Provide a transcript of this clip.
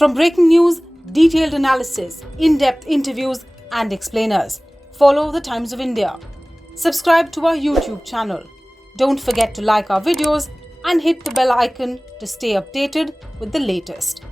From breaking news, detailed analysis, in-depth interviews and explainers, follow the Times of India. Subscribe to our YouTube channel. Don't forget to like our videos and hit the bell icon to stay updated with the latest.